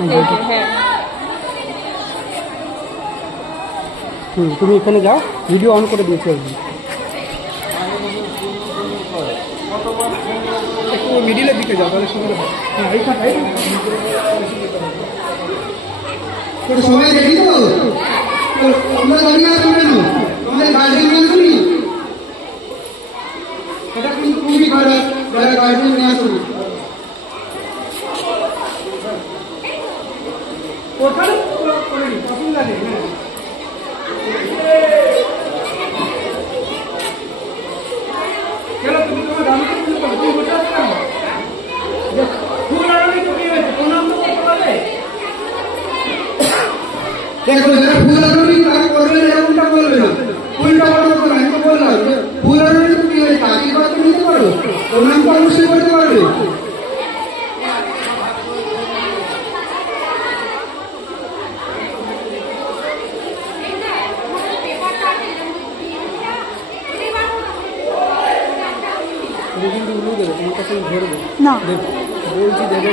হ্যাঁ তুমি এখানে যাও, ভিডিও অন করে দিয়েছো একদিন। একটু মিডিলের দিকে যাও, তাহলে সুবিধা হয়। হ্যাঁ এইখানটাই সবাই রেডি তো? তোমরা দাঁড়িয়ে আছো কেন? তোমাদের গার্জেন নিয়ে আসুনি? এটা কিন্তু খুবই খারাপ, যারা গার্জেন নিয়ে আসুনি। ওখানে পছন্দ লাগে। চলো তুমি তোমার দামকে শুরু করো, তুমি বসে আছো কেন? ফুল আনানি তুমি প্রণাম তো করতে পারবে। দেখো যারা ফুল আনানি তারা করবে না, এরকমটা বলবে না। ফুলটা বড় করবে, আমি তো বললাম যে ফুল আনানি তুমি আশীর্বাদ তো নিতে পারো, প্রণাম তো অবশ্যই করতে পারবে। না বলছি দেবে,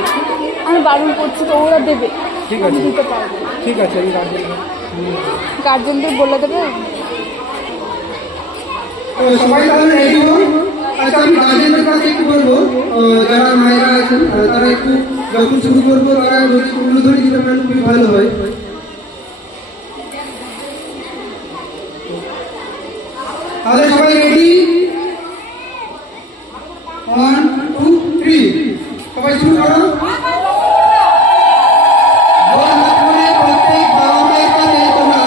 আমি বারণ করছি তো, ওরা দেবে। ঠিক আমি আছে দিতে পারবো। ঠিক আছে, আমি গার্জেনদের বলে দেবে। সবাই তাহলে রেডি হন। আচ্ছা আমি গার্জেনদের কাছে একটু বলবো, যারা মায়েরা আছেন তারা একটু যখন শুরু করবো তারা যদি উল্লু ধরে দিতে পারেন খুবই ভালো হয়। তাহলে সবাই রেডি, 1 2 3 সবাই শুরু করো। প্রত্যেক বাবা মায়ের কাছে তোমরা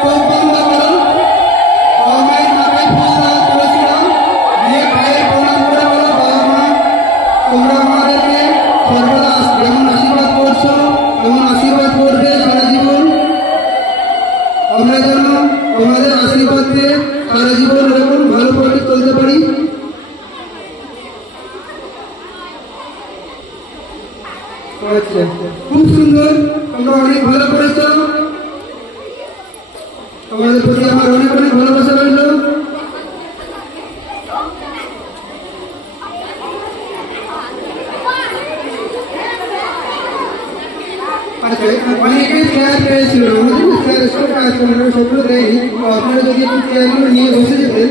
চোখ বন্ধ করো, বাবা মায়ের মাথায় ফুল দাও, তুলসী দাও, দিয়ে পায়ের প্রণাম করে বলো, বাবা মা তোমরা আমাদেরকে সর্বদা যেমন আশীর্বাদ করছো তেমন আশীর্বাদ করবে সারা জীবন। আমরা যেন তোমাদের আশীর্বাদ দিয়ে সারা জীবন এরকম ভালো করে চলতে পারি। আচ্ছা খুব সুন্দর, তোমরা অনেক ভালো করেছো, তোমাদের প্রতি আমার অনেক অনেক ভালোবাসা রইল। আচ্ছা অনেকে চেয়ার পেয়েছিল, আমাদের চেয়ার কাজ করে সবগুলো দেয়নি, আপনারা যদি একটু চেয়ারগুলো নিয়ে বসে যেতেন